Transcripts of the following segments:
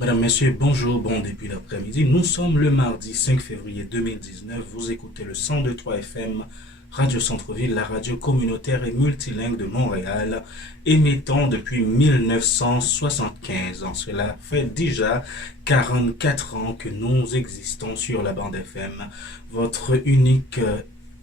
Madame, Messieurs, bonjour, bon début d'après-midi. Nous sommes le mardi 5 février 2019. Vous écoutez le 102.3 FM, Radio Centre-Ville, la radio communautaire et multilingue de Montréal, émettant depuis 1975. Cela fait déjà 44 ans que nous existons sur la bande FM, votre unique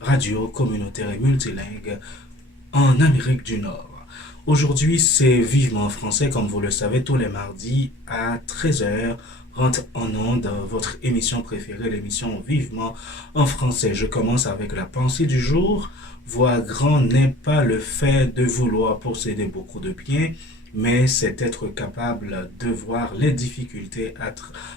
radio communautaire et multilingue en Amérique du Nord. Aujourd'hui, c'est Vivement français, comme vous le savez, tous les mardis à 13 heures rentre en onde votre émission préférée, l'émission Vivement en français. Je commence avec la pensée du jour. Voir grand n'est pas le fait de vouloir posséder beaucoup de biens, mais c'est être capable de voir les difficultés,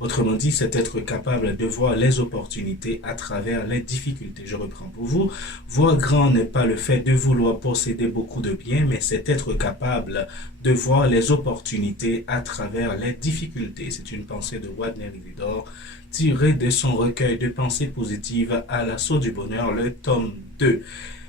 autrement dit, c'est être capable de voir les opportunités à travers les difficultés. Je reprends pour vous. Voir grand n'est pas le fait de vouloir posséder beaucoup de biens, mais c'est être capable de voir les opportunités à travers les difficultés. C'est une pensée de Wadner Isidore tirée de son recueil de pensées positives à l'assaut du bonheur, le tome 2.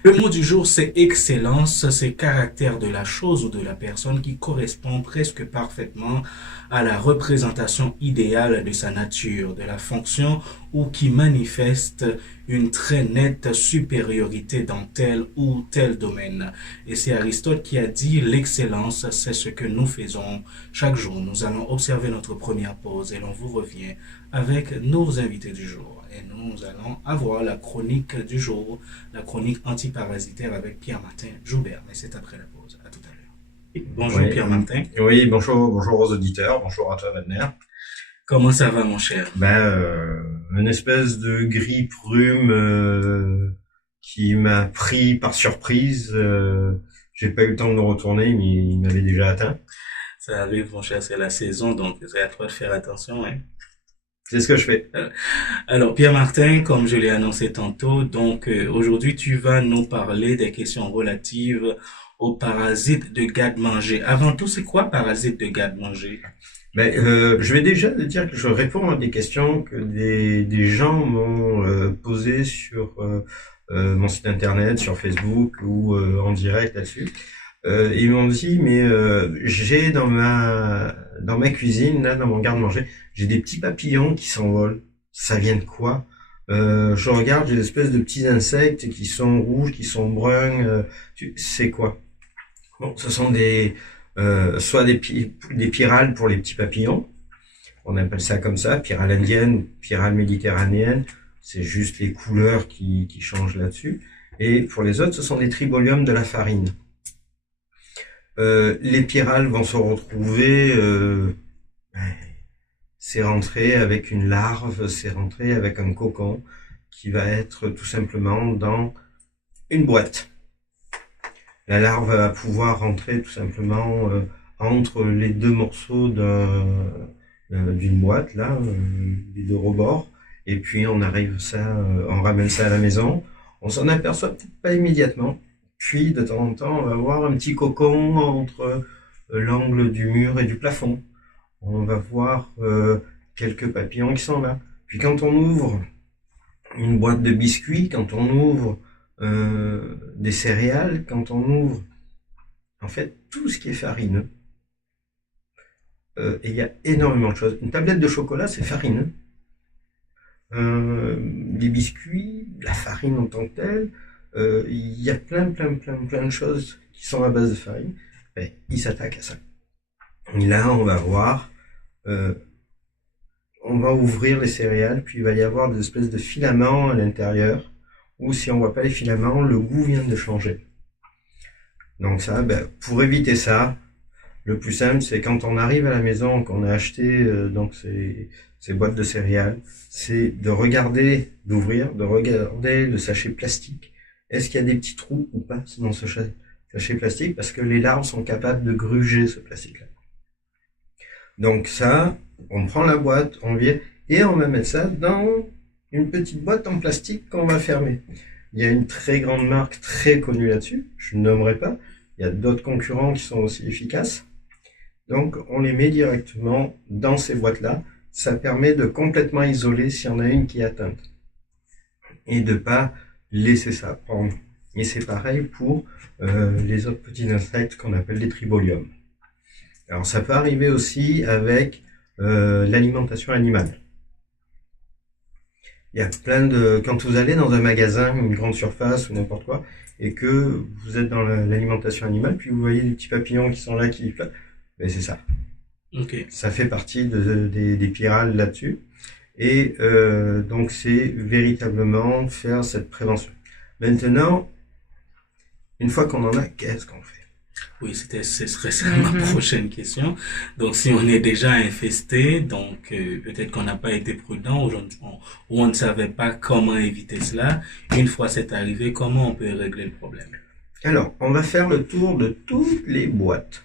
Le mot du jour, c'est excellence, c'est caractère de la chose ou de la personne qui correspond presque parfaitement à la représentation idéale de sa nature, de la fonction ou qui manifeste une très nette supériorité dans tel ou tel domaine. Et c'est Aristote qui a dit l'excellence, c'est ce que nous faisons chaque jour. Nous allons observer notre première pause et l'on vous revient avec nos invités du jour. Et nous allons avoir la chronique du jour, la chronique antiparasitaire avec Pierre-Martin Joubert. Mais c'est après la pause. À tout à l'heure. Bonjour Oui, Pierre-Martin. oui, bonjour aux auditeurs, bonjour à toi Wagner. Comment ça va mon cher? Une espèce de grippe rhume qui m'a pris par surprise. J'ai pas eu le temps de me retourner, mais il m'avait déjà atteint. Ça arrive mon cher, c'est la saison, donc c'est à toi de faire attention. Hein. C'est ce que je fais. Alors Pierre-Martin, comme je l'ai annoncé tantôt, donc aujourd'hui tu vas nous parler des questions relatives aux parasites de garde-manger. Avant tout, c'est quoi parasite de garde-manger? Je vais déjà te dire que je réponds à des questions que des gens m'ont posées sur mon site internet, sur Facebook ou en direct là-dessus. Ils m'ont dit, mais j'ai dans ma cuisine, là, dans mon garde-manger, j'ai des petits papillons qui s'envolent. Ça vient de quoi? Je regarde, j'ai des espèces de petits insectes qui sont rouges, qui sont bruns. C'est quoi? Bon, ce sont soit des pyrales pour les petits papillons. On appelle ça comme ça, pyrale indienne ou pyrale méditerranéenne. C'est juste les couleurs qui changent là-dessus. Et pour les autres, ce sont des triboliums de la farine. Les pyrales vont se retrouver, c'est rentré avec une larve, c'est rentré avec un cocon qui va être tout simplement dans une boîte. La larve va pouvoir rentrer tout simplement entre les deux morceaux d'une boîte, là, les deux rebords, et puis on ramène ça à la maison. On s'en aperçoit peut-être pas immédiatement. Puis, de temps en temps, on va voir un petit cocon entre l'angle du mur et du plafond. On va voir quelques papillons qui sont là. Puis quand on ouvre une boîte de biscuits, quand on ouvre des céréales, quand on ouvre, en fait, tout ce qui est farineux, et il y a énormément de choses. Une tablette de chocolat, c'est farineux. Les biscuits, la farine en tant que telle, il y a plein de choses qui sont à base de farine. Ben, ils s'attaquent à ça. Et là, on va voir, on va ouvrir les céréales, puis il va y avoir des espèces de filaments à l'intérieur, ou si on voit pas les filaments, le goût vient de changer. Donc ça, pour éviter ça, le plus simple, c'est quand on arrive à la maison, qu'on a acheté donc ces boîtes de céréales, c'est de regarder, d'ouvrir, de regarder le sachet plastique. Est-ce qu'il y a des petits trous ou pas dans ce sachet plastique? Parce que les larves sont capables de gruger ce plastique-là. Donc ça, on prend la boîte, on vire, et on va mettre ça dans une petite boîte en plastique qu'on va fermer. Il y a une très grande marque très connue là-dessus, je ne nommerai pas. Il y a d'autres concurrents qui sont aussi efficaces. Donc on les met directement dans ces boîtes-là. Ça permet de complètement isoler s'il y en a une qui est atteinte. Et de pas laisser ça prendre. Et c'est pareil pour les autres petits insectes qu'on appelle des triboliums. Alors ça peut arriver aussi avec l'alimentation animale. Il y a quand vous allez dans un magasin, une grande surface ou n'importe quoi, et que vous êtes dans l'alimentation animale, puis vous voyez des petits papillons qui sont là, qui flottent, ben c'est ça. Ok. Ça fait partie des pyrales là-dessus. Et donc c'est véritablement faire cette prévention. Maintenant, une fois qu'on en a, qu'est-ce qu'on fait? Oui, ce serait ça ma prochaine question. Donc, si on est déjà infesté, donc peut-être qu'on n'a pas été prudent ou on ne savait pas comment éviter cela. Une fois c'est arrivé, comment on peut régler le problème? Alors, on va faire le tour de toutes les boîtes.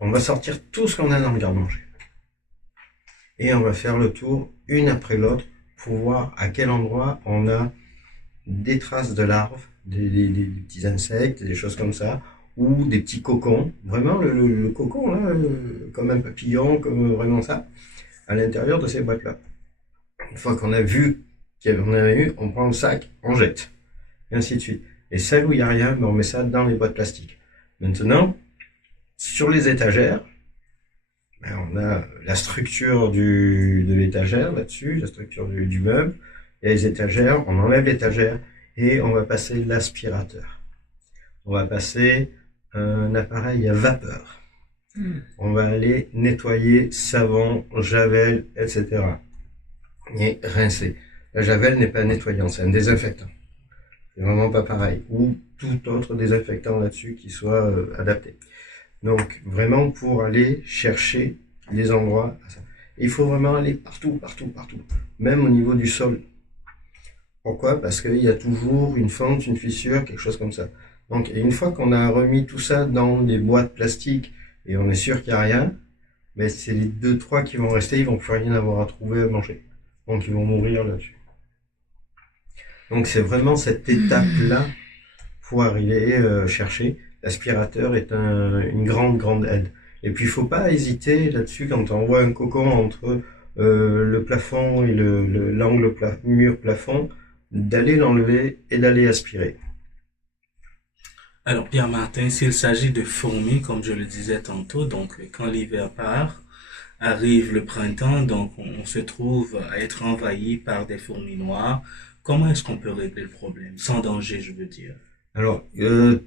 On va sortir tout ce qu'on a dans le garde-manger. Et on va faire le tour une après l'autre pour voir à quel endroit on a des traces de larves, des petits insectes, des choses comme ça, ou des petits cocons. Vraiment le cocon, là, comme un papillon, comme vraiment ça, à l'intérieur de ces boîtes-là. Une fois qu'on a vu qu'il y en a eu, on prend le sac, on jette, et ainsi de suite. Et celles où il n'y a rien, on met ça dans les boîtes plastiques. Maintenant, sur les étagères, on a la structure de l'étagère là-dessus, la structure du meuble. Il y a les étagères, on enlève l'étagère et on va passer l'aspirateur. On va passer un appareil à vapeur. On va aller nettoyer savon, javel, etc. Et rincer. La javel n'est pas nettoyant, c'est un désinfectant. C'est vraiment pas pareil. Ou tout autre désinfectant là-dessus qui soit adapté. Donc, vraiment pour aller chercher les endroits. Il faut vraiment aller partout. Même au niveau du sol. Pourquoi? Parce qu'il y a toujours une fente, une fissure, quelque chose comme ça. Donc, une fois qu'on a remis tout ça dans des boîtes plastiques et on est sûr qu'il n'y a rien, mais c'est les 2-3 qui vont rester, ils vont plus rien avoir à trouver à manger. Donc, ils vont mourir là-dessus. Donc, c'est vraiment cette étape-là pour arriver chercher. L'aspirateur est une grande aide. Et puis, il faut pas hésiter là-dessus quand on voit un cocon entre le plafond et l'angle mur-plafond, d'aller l'enlever et d'aller aspirer. Alors, Pierre-Martin, s'il s'agit de fourmis, comme je le disais tantôt, donc quand l'hiver part, arrive le printemps, donc on se trouve à être envahi par des fourmis noires. Comment est-ce qu'on peut régler le problème? Sans danger, je veux dire. Alors,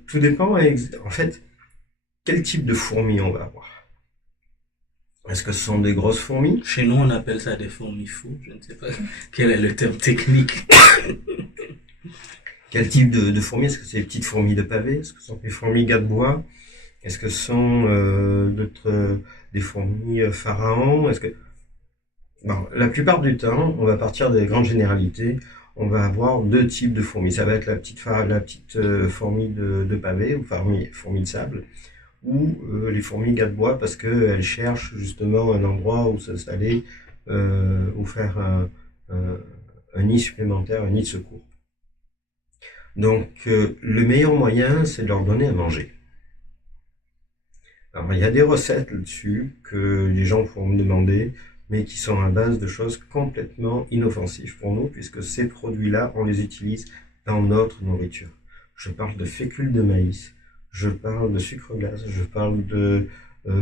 tout dépend, en fait, quel type de fourmis on va avoir. Est-ce que ce sont des grosses fourmis? Chez nous, on appelle ça des fourmis fous. Je ne sais pas quel est le terme technique. Quel type de fourmis? Est-ce que c'est des petites fourmis de pavé? Est-ce que ce sont des fourmis gars de bois? Est-ce que ce sont des fourmis pharaons? Bon, la plupart du temps, on va partir des grandes généralités. On va avoir 2 types de fourmis. Ça va être la petite fourmi de pavé ou fourmi de sable, ou les fourmis gars de bois parce qu'elles cherchent justement un endroit où s'installer ou faire un nid supplémentaire, un nid de secours. Donc le meilleur moyen, c'est de leur donner à manger. Alors il y a des recettes là-dessus que les gens pourront me demander, mais qui sont à base de choses complètement inoffensives pour nous, puisque ces produits-là, on les utilise dans notre nourriture. Je parle de fécule de maïs, je parle de sucre glace, je parle de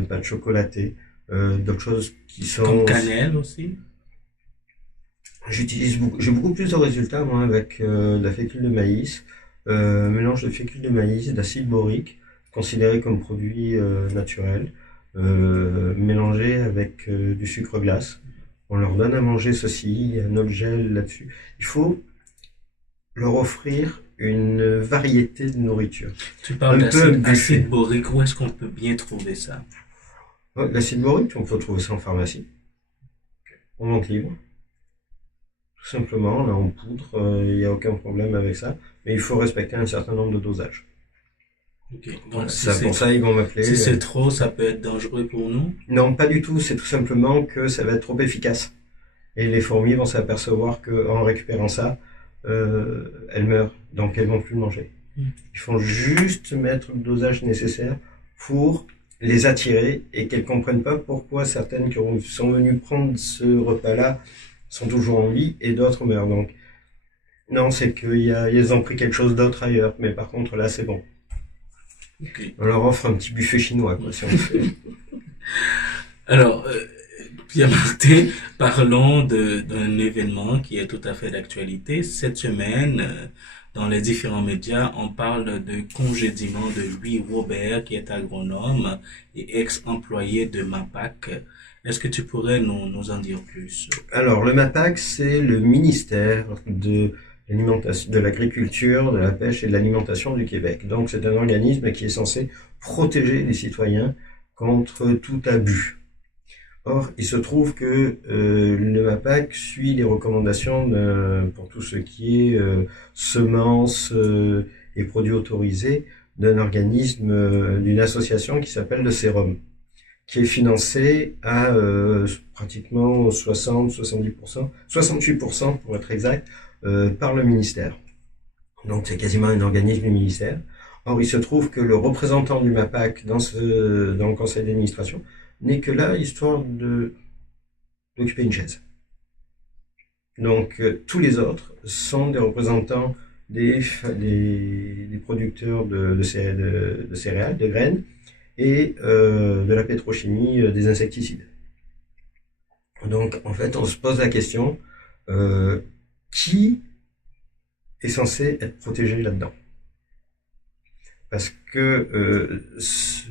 pâte chocolatée, d'autres choses qui sont... Comme cannelle aussi? J'ai beaucoup plus de résultats, moi, avec de la fécule de maïs, mélange de fécule de maïs, d'acide borique, considéré comme produit naturel, mélangé avec du sucre glace. On leur donne à manger ceci, il y a un autre gel là-dessus. Il faut leur offrir une variété de nourriture. Tu parles d'acide borique, où est-ce qu'on peut bien trouver ça? L'acide borique, on peut trouver ça en pharmacie. En vente libre. Tout simplement, là en poudre, il n'y a aucun problème avec ça. Mais il faut respecter un certain nombre de dosages. Okay. Donc, pour ça, ils vont m'appeler. Si c'est trop, ça peut être dangereux pour nous? Non, pas du tout. C'est tout simplement que ça va être trop efficace. Et les fourmis vont s'apercevoir qu'en récupérant ça, elles meurent. Donc, elles vont plus le manger. Il faut juste mettre le dosage nécessaire pour les attirer et qu'elles comprennent pas pourquoi certaines qui sont venues prendre ce repas-là sont toujours en vie et d'autres meurent. Donc, non, c'est qu'ils ont pris quelque chose d'autre ailleurs. Mais par contre, là, c'est bon. Okay. On leur offre un petit buffet chinois, quoi, si on le fait. Alors, Bien Martin, parlons d'un événement qui est tout à fait d'actualité. Cette semaine, dans les différents médias, on parle de congédiement de Louis Robert, qui est agronome et ex-employé de MAPAC. Est-ce que tu pourrais nous en dire plus? Alors, le MAPAC, c'est le ministère de l'alimentation, de l'agriculture, de la pêche et de l'alimentation du Québec. Donc, c'est un organisme qui est censé protéger les citoyens contre tout abus. Or, il se trouve que le MAPAC suit les recommandations pour tout ce qui est semences et produits autorisés d'un organisme, d'une association qui s'appelle le Sérum, qui est financé à pratiquement 60-70%, 68% pour être exact, par le ministère. Donc c'est quasiment un organisme du ministère. Or, il se trouve que le représentant du MAPAC dans le conseil d'administration n'est que là, histoire d'occuper une chaise. Donc, tous les autres sont des représentants des producteurs de céréales, de graines, et de la pétrochimie, des insecticides. Donc, en fait, on se pose la question, qui est censé être protégé là-dedans? Parce que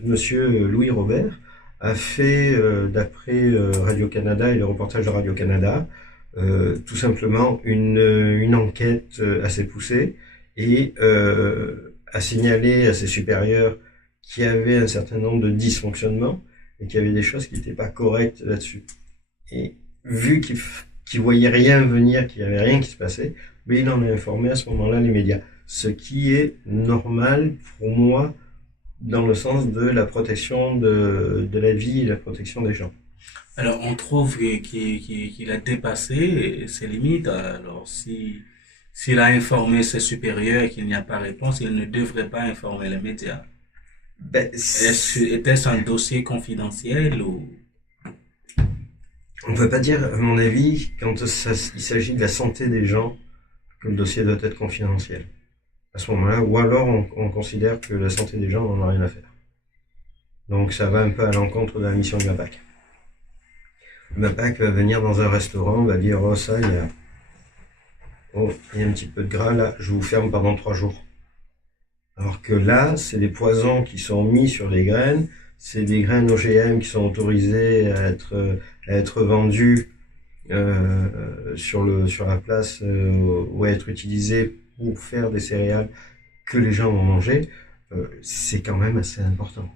monsieur Louis Robert a fait, d'après Radio-Canada et le reportage de Radio-Canada, tout simplement une enquête assez poussée et a signalé à ses supérieurs qu'il y avait un certain nombre de dysfonctionnements et qu'il y avait des choses qui n'étaient pas correctes là-dessus. Et vu qu'il voyait rien venir, qu'il n'y avait rien qui se passait, mais il en a informé à ce moment-là les médias. Ce qui est normal pour moi dans le sens de la protection de la vie et la protection des gens. Alors, on trouve qu'il a dépassé ses limites. Alors, s'il a informé ses supérieurs et qu'il n'y a pas réponse, il ne devrait pas informer les médias. Était-ce un dossier confidentiel ou? On ne peut pas dire, à mon avis, quand il s'agit de la santé des gens, que le dossier doit être confidentiel. À ce moment-là, ou alors on considère que la santé des gens n'en a rien à faire. Donc ça va un peu à l'encontre de la mission du MAPAC. Le MAPAC va venir dans un restaurant, va dire oh ça, il y a un petit peu de gras là, je vous ferme pendant 3 jours. Alors que là, c'est des poisons qui sont mis sur les graines, c'est des graines OGM qui sont autorisées à être vendues sur la place ou à être utilisées pour faire des céréales que les gens vont manger, c'est quand même assez important.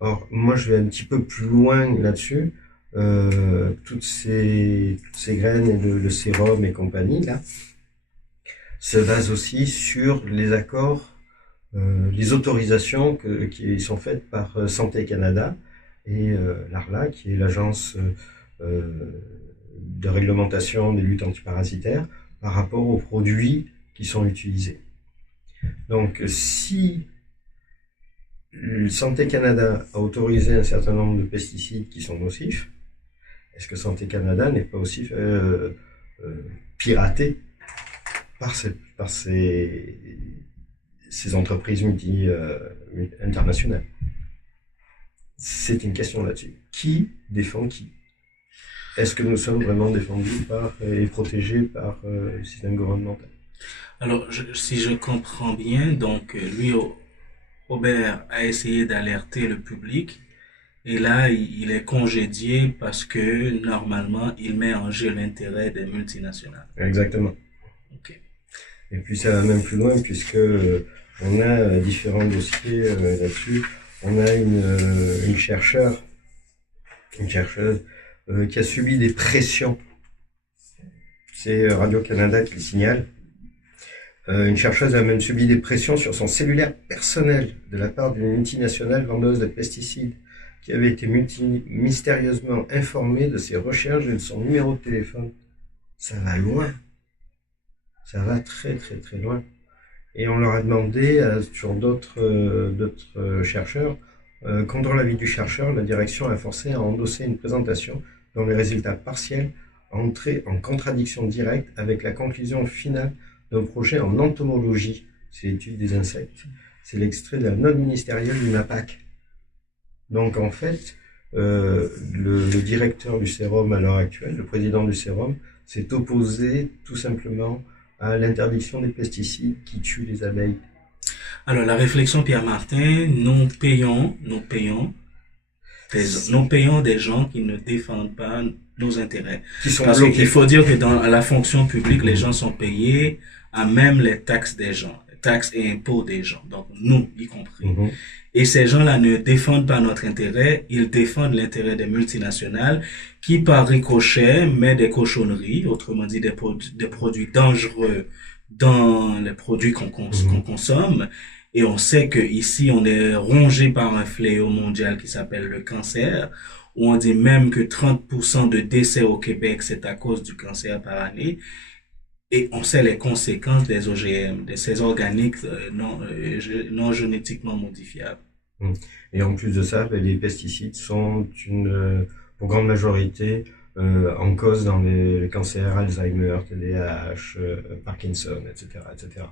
Or, moi, je vais un petit peu plus loin là-dessus. Toutes ces graines et le sérum et compagnie, là, se basent aussi sur les accords, les autorisations qui sont faites par Santé Canada et l'ARLA, qui est l'agence de réglementation des luttes antiparasitaires, par rapport aux produits qui sont utilisés. Donc, si Santé Canada a autorisé un certain nombre de pesticides qui sont nocifs, est-ce que Santé Canada n'est pas aussi piraté par ces entreprises internationales? C'est une question là-dessus. Qui défend qui? Est-ce que nous sommes vraiment défendus et protégés par le système gouvernemental? Alors, si je comprends bien, donc lui, Robert a essayé d'alerter le public et là, il est congédié parce que normalement, il met en jeu l'intérêt des multinationales. Exactement. Ok. Et puis ça va même plus loin puisque on a différents dossiers là-dessus. On a une chercheuse qui a subi des pressions. C'est Radio-Canada qui le signale. Une chercheuse a même subi des pressions sur son cellulaire personnel de la part d'une multinationale vendeuse de pesticides qui avait été mystérieusement informée de ses recherches et de son numéro de téléphone. Ça va loin. Ça va très très très loin. Et on leur a demandé, sur d'autres chercheurs, contre l'avis du chercheur, la direction a forcé à endosser une présentation dont les résultats partiels entraient en contradiction directe avec la conclusion finale d'un projet en entomologie, c'est l'étude des insectes. C'est l'extrait de la note ministérielle du MAPAC. Donc en fait, le directeur du sérum à l'heure actuelle, le président du sérum, s'est opposé tout simplement à l'interdiction des pesticides qui tuent les abeilles. Alors, la réflexion, Pierre Martin, nous payons des gens qui ne défendent pas nos intérêts. Qui sont Parce bloqués. qu'il faut dire que dans la fonction publique, les gens sont payés à même les taxes des gens, taxes et impôts des gens, donc nous y compris. Mhm. Et ces gens-là ne défendent pas notre intérêt, ils défendent l'intérêt des multinationales qui, par ricochet, mettent des cochonneries, autrement dit des produits dangereux dans les produits qu'on consomme. Et on sait que ici, on est rongé par un fléau mondial qui s'appelle le cancer, où on dit même que 30% de décès au Québec, c'est à cause du cancer par année. Et on sait les conséquences des OGM, de ces organiques non génétiquement modifiables. Et en plus de ça, les pesticides sont pour grande majorité, en cause dans les cancers, Alzheimer, TDAH, Parkinson, etc., etc.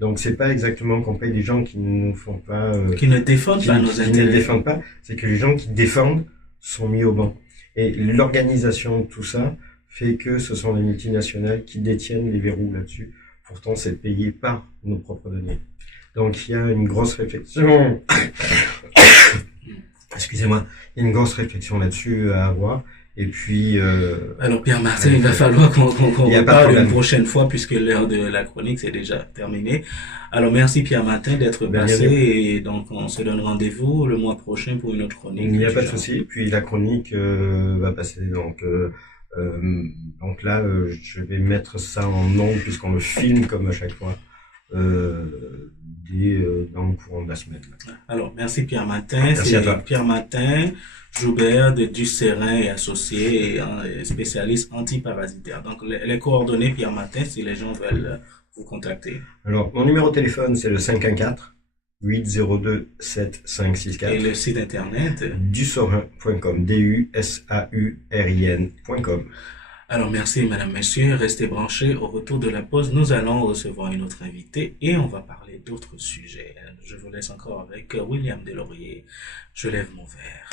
Donc c'est pas exactement qu'on paye des gens qui ne nous font pas, qui ne défendent pas nos intérêts. Qui ne défendent pas, c'est que les gens qui défendent sont mis au banc. Et l'organisation de tout ça fait que ce sont les multinationales qui détiennent les verrous là-dessus. Pourtant, c'est payé par nos propres deniers. Donc il y a une grosse réflexion. Excusez-moi, il y a une grosse réflexion là-dessus à avoir. Et puis. Alors Pierre Martin, il va falloir qu'on reparle une prochaine fois puisque l'heure de la chronique c'est déjà terminé. Alors merci Pierre Martin d'être passé et donc on se donne rendez-vous le mois prochain pour une autre chronique. Il n'y a pas de souci. Puis la chronique va passer donc là je vais mettre ça en ondes puisqu'on le filme comme à chaque fois. Dans le courant de la semaine. Alors, merci Pierre Martin. Merci à toi. Pierre Martin, Joubert de Ducerin et associé et spécialiste antiparasitaire. Donc, les coordonnées Pierre Martin, si les gens veulent vous contacter. Alors, mon numéro de téléphone, c'est le 514-802-7564. Et le site internet? Dusaurin.com. DUSAURIN.com. Alors, merci, mesdames, messieurs. Restez branchés. Au retour de la pause, nous allons recevoir une autre invitée et on va parler d'autres sujets. Je vous laisse encore avec William Deslauriers. Je lève mon verre.